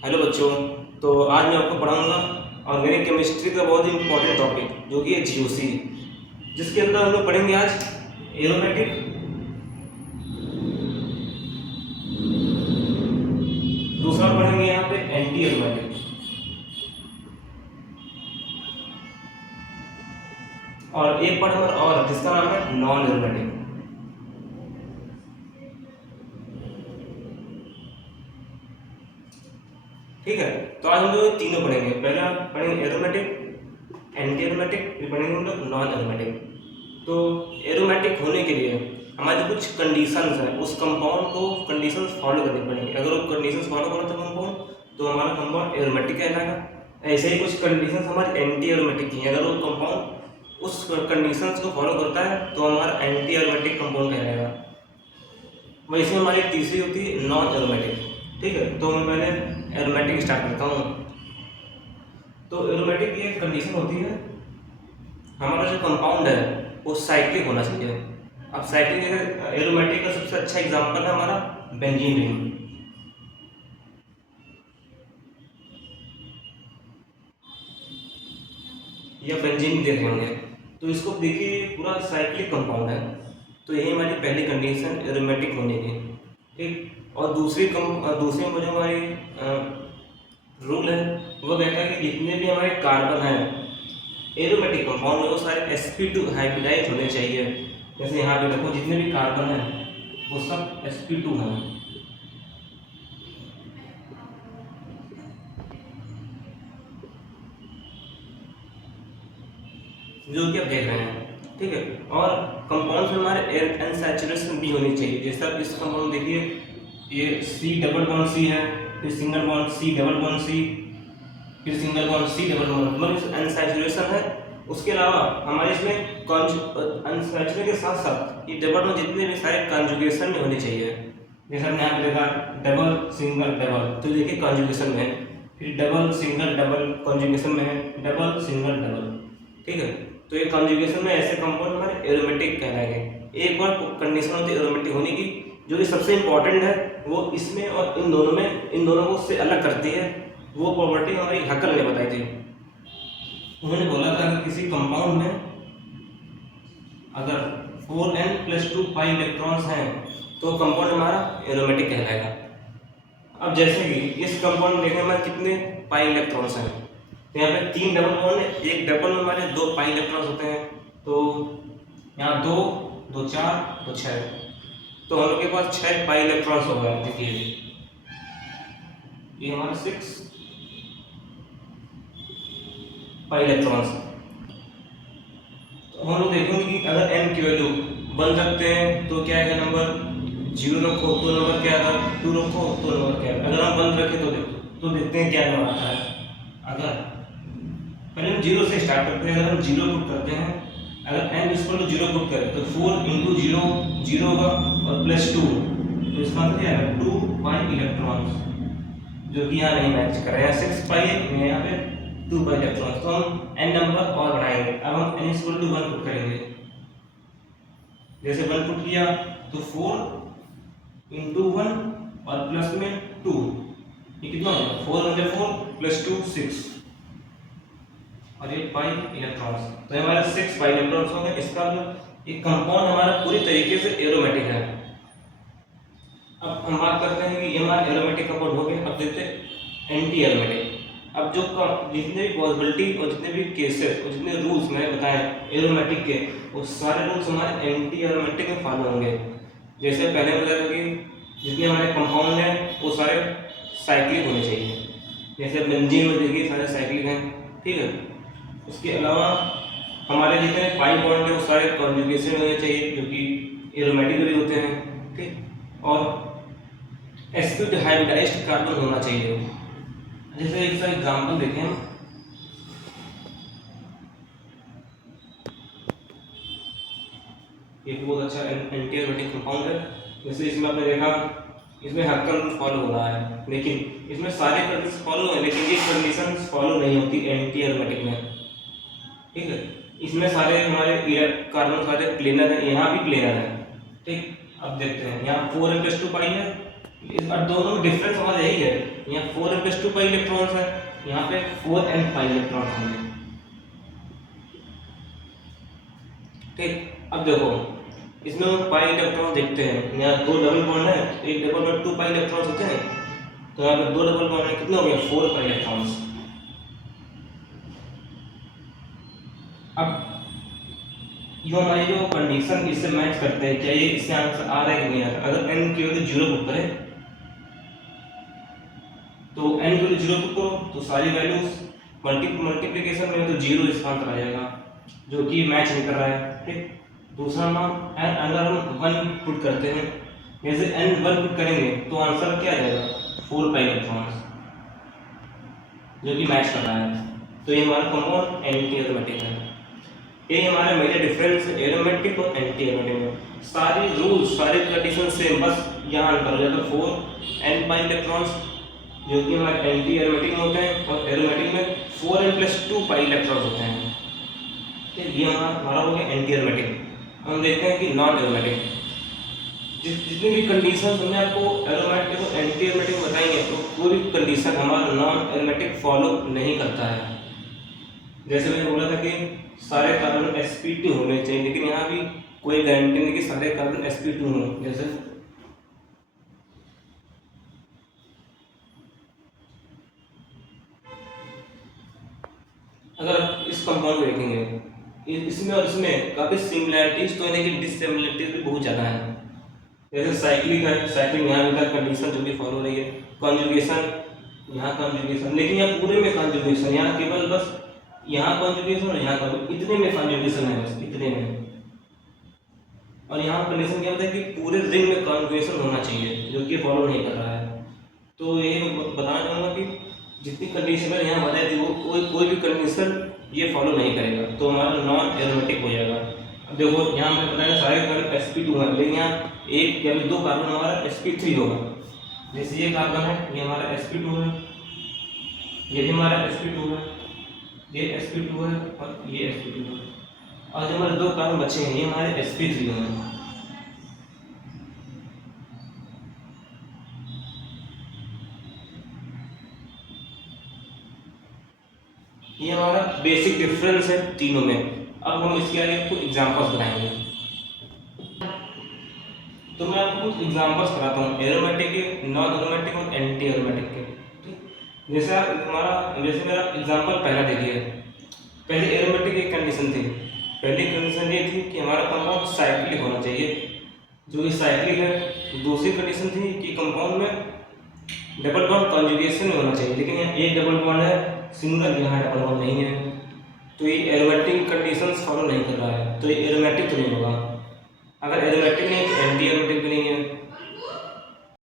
Hello बच्चों। तो आज मैं आपको पढ़ाऊंगा ऑर्गेनिक केमिस्ट्री का बहुत ही इंपॉर्टेंट टॉपिक जो कि है जीओसी, जिसके अंदर हम लोग पढ़ेंगे आज एरोमेटिक, दूसरा पढ़ेंगे यहाँ पे एंटी एरोमेटिक, और एक पढ़ेंगे और जिसका नाम है नॉन एरोमेटिक। ठीक है, तो आज हम लोग तीनों पढ़ेंगे। पहले हम पढ़ेंगे एरोमेटिक, एंटी एरोमेटिक, फिर पढ़ेंगे हम लोग नॉन एरोमेटिक। तो एरोमेटिक होने के लिए हमारे कुछ कंडीशंस हैं, उस कंपाउंड को कंडीशंस फॉलो करनी पड़ेंगी। अगर वो कंडीशंस फॉलो करो तो कंपाउंड, तो हमारा कंपाउंड एरोमेटिक कहलाएगा। ऐसे ही कुछ कंडीशंस हमारी एंटी एरोमेटिक की हैं, अगर वो कंपाउंड उस कंडीशंस को फॉलो करता है तो हमारा एंटी एरोमेटिक कंपाउंड कहलाएगा। वैसे हमारी तीसरी होती है नॉन एरोमेटिक। ठीक है, तो मैं पहले एरोमेटिक स्टार्ट करता हूँ। तो एरोमेटिक की एक कंडीशन होती है, हमारा जो कंपाउंड है वो साइक्लिक होना चाहिए। अब साइक्लिक एरोमेटिक का सबसे अच्छा एग्जांपल है हमारा बेंजीन रिंग। या बेंजीन देख रहे होंगे, तो इसको देखिए पूरा साइक्लिक कंपाउंड है, तो यही हमारी पहली कंडीशन एरोमेटिक होने की। ठीक, और दूसरी में जो हमारी रूल है वो कहता है कि जितने भी हमारे कार्बन हैं एरोमेटिक कंपाउंड में वो सारे sp2 हाइब्रिडाइज होने चाहिए। जैसे यहाँ पे देखो जितने भी कार्बन हैं वो सब sp2 हैं, जो कि आप देख रहे हैं। ठीक है, और कंपाउंड में हमारे एन सैचुरेशन भी होनी चाहिए। जैसे आप इस कंपाउंड देखिए, ये C डबल बॉन्ड C है, फिर single bond C double bond C, फिर single bond C double bond, मतलब अनसैचुरेशन है। उसके अलावा हमारे इसमें अनसैचुरेशन के साथ साथ ये डबल बॉन्ड जितने भी सारे कॉन्जुगेशन में होने चाहिए। जैसे हमने यहाँ पे देखा डबल सिंगल डबल, तो देखिए कॉन्जुगेशन में है, फिर डबल सिंगल डबल कॉन्जुगेशन में है, डबल सिंगल डबल। ठीक है, तो ये कॉन्जुगेशन में ऐसे कंपाउंड हमारे एरोमेटिक कहलाएंगे। एक और कंडीशन होती है एरोमेटिक होने की, जो कि सबसे इंपॉर्टेंट है, वो इसमें और इन दोनों को उससे अलग करती है। वो प्रॉपर्टी हमारी हकल ने बताई थी। उन्होंने बोला था कि किसी कंपाउंड में अगर 4n+2 पाई इलेक्ट्रॉन्स हैं तो कंपाउंड हमारा एरोमेटिक कहलाएगा। अब जैसे कि इस कंपाउंड में देखें हमारे कितने पाई इलेक्ट्रॉन्स हैं, तो यहाँ पे 3 डबल बॉन्ड है, एक डबल में हमारे 2 पाई इलेक्ट्रॉन्स होते हैं, तो यहाँ 2 2 4 तो 6, तो हम लोग के पास 6 पाई इलेक्ट्रॉन्स हो गए। देखिए ये हमारे 6 पाई इलेक्ट्रॉन्स। तो हम लोग देखेंगे कि अगर n की वैल्यू 1 रखते हैं तो क्या आएगा नंबर, 0 रखो तो नंबर क्या आएगा, 2 रखो तो नंबर क्या आएगा। अगर हम 1 रखें तो देखते हैं क्या नंबर आता है। अगर पहले हम 0 से स्टार्ट करते हैं, अगर हम 0 पुट करते हैं, अगर n इक्वल टू 0 पुट करें तो 4 इंटू 0 0 होगा और +2, तो इसका मतलब क्या है 2 पाई इलेक्ट्रॉन्स, जो कि यहाँ नहीं मैच कर रहे हैं। 6 पाई है, यहाँ पे 2 पाई इलेक्ट्रॉन्स, तो हम n नंबर और बढ़ाएंगे। अब हम n इक्वल टू 1 पुट करेंगे, जैसे 1 पुट किया तो 4 इंटू 1 और प्लस में 2, ये कितना होगा 4 × 4 + 2 6, और ये पाई इलेक्ट्रॉन्स, तो ये हमारा 6 पाई इलेक्ट्रॉन्स हो गए। इसका एक कंपाउंड हमारा पूरी तरीके से एरोमेटिक है। अब हम बात करते हैं कि ये हमारा एरोमेटिक कंपाउंड हो गया। अब देखते हैं एंटी एरोमेटिक। अब जो जितने भी पॉसिबिलिटी और जितने भी केसेस और जितने रूल्स मैंने बताए एरोमेटिक के, वो सारे रूल्स हमारे एंटी एरोमेटिक में फॉलो होंगे। जैसे पहले बताया था कि जितने हमारे कंपाउंड हैं वो सारे साइक्लिक होने चाहिए, जैसे बेंजीन में देखिए सारे साइक्लिक हैं। ठीक है, उसके अलावा हमारे जितने पाई बॉन्ड है वो सारे कॉन्जुगेशन होने चाहिए, जो कि एरोमेटिक भी होते हैं। ठीक, और sp2 हाइब्रिडाइज्ड कार्बन होना चाहिए। जैसे एक एग्जांपल देखें हम, एक बहुत अच्छा एंटी एरोमेटिक कंपाउंड है। जैसे इसमें आपने देखा इसमें हक्कल फॉलो हो रहा है, लेकिन इसमें सारे कंडीशन फॉलो है, लेकिन ये कंडीशन फॉलो नहीं होती एंटी एरोमेटिक में। ठीक है, इसमें सारे हमारे कार्बन सारे प्लेनर है, यहाँ भी प्लेनर है। ठीक, अब देखते हैं यहाँ 4n+2 पाई है, और दोनों में डिफरेंस हमारा यही है, यहाँ 4n+2 पाई इलेक्ट्रॉन्स है, यहाँ पे 4n पाई इलेक्ट्रॉन होंगे। ठीक, अब देखो इसमें हम पाई इलेक्ट्रॉन देखते हैं, यहाँ 2 डबल बॉन्ड है, एक डबल बॉन्ड 2 पाई इलेक्ट्रॉन्स होते हैं, तो यहाँ पे 2 डबल बॉन्ड में कितने हो गए 4 पाई इलेक्ट्रॉन्स। अब ये हमारी जो कंडीशन इससे मैच करते हैं, क्या ये इससे आंसर आ रहा है कि नहीं आ रहा। अगर n की वैल्यू 0 पुट करें तो n की वैल्यू 0 पुट करो तो सारी वैल्यूज मल्टीप्लिकेशन में तो 0 इसका आंसर आ जाएगा, जो कि मैच नहीं कर रहा है। ठीक, दूसरा नाम अगर हम 1 पुट करते हैं, जैसे n 1 पुट करेंगे तो आंसर क्या आ जाएगा 4 पाई इलेक्ट्रॉन्स, जो कि मैच कर रहा है। तो ये हमारा कंपाउंड एंटी एरोमेटिक है। ये हमारा मेजर डिफरेंस एरोमेटिक और एंटी एरोमेटिक में। सारी रूल्स सारी कंडीशन सेम, बस यहाँ अंतर हो जाता है 4n पाई इलेक्ट्रॉन्स जो कि हमारे एंटी एरोमेटिक में होते हैं, और एरोमेटिक में 4n+2 पाई इलेक्ट्रॉन्स होते हैं। ठीक, ये हमारा हो गया एंटी एरोमेटिक। हम देखते हैं कि नॉन एरोमेटिक, जितनी भी कंडीशन हमने आपको एरोमेटिक और एंटी एरोमेटिक बताई है, तो कोई भी कंडीशन हमारा नॉन एरोमेटिक फॉलो नहीं करता है। जैसे मैंने बोला था कि सारे कार्बन sp2 होने चाहिए, लेकिन यहाँ भी कोई गारंटी नहीं कि सारे कार्बन sp2 हों। जैसे अगर आप इस कंपाउंड को देखेंगे, इसमें और इसमें काफ़ी सिमिलैरिटीज तो है, लेकिन डिससिमिलैरिटीज भी बहुत ज़्यादा है। जैसे साइक्लिक है, साइक्लिक यहाँ भी कंडीशन जो भी फॉलो हो रही है, कॉन्जुगेशन यहाँ कॉन्जुगेशन, लेकिन यहाँ पूरे में कॉन्जुगेशन, यहाँ केवल बस यहाँ कॉन्जुगेशन और यहाँ कॉन्जुगेशन, इतने में कॉन्जुगेशन है, बस इतने में। और यहाँ कंडीशन क्या होता है कि पूरे रिंग में कॉन्जुगेशन होना चाहिए, जो कि फॉलो नहीं कर रहा है। तो ये बताना चाहूँगा कि जितनी कंडीशन है यहाँ बताई थी, वो कोई भी कंडीशन ये फॉलो नहीं करेगा, तो हमारा नॉन एरोमेटिक हो जाएगा। अब देखो यहाँ मैंने बताया सारे कार्बन sp2 है, लेकिन यहाँ एक या 2 कार्बन हमारा sp3 होगा। जैसे ये कार्बन है, ये हमारा sp2 है, ये भी हमारा sp2 है, ये sp2 है और ये sp2 है, और जो हमारे 2 कार्बन बचे हैं ये हमारे sp3 हैं। ये हमारा बेसिक डिफरेंस है तीनों में। अब हम इसके आगे कुछ एग्जांपल्स बनाएंगे। तो मैं आपको कुछ एग्जांपल्स कराता हूँ एरोमेटिक के, नॉन एरोमेटिक और एंटी एरोमेटिक के। ठीक, जैसे आप जैसे मेरा एग्जांपल पहला देखिए। पहले एरोमेटिक की कंडीशन थी, पहली कंडीशन ये थी कि हमारा कंपाउंड साइक्लिक होना चाहिए, जो कि साइक्लिक है। दूसरी कंडीशन थी कि कंपाउंड में डबल बॉन्ड कॉन्जुगेशन होना चाहिए, लेकिन यहाँ एक डबल बॉन्ड है, सिंगल यहाँ डबल बॉन्ड नहीं है, तो ये एरोमेटिक कंडीशंस फॉलो नहीं कर रहा है, तो ये एरोमेटिक तो नहीं होगा। अगर एरोमेटिक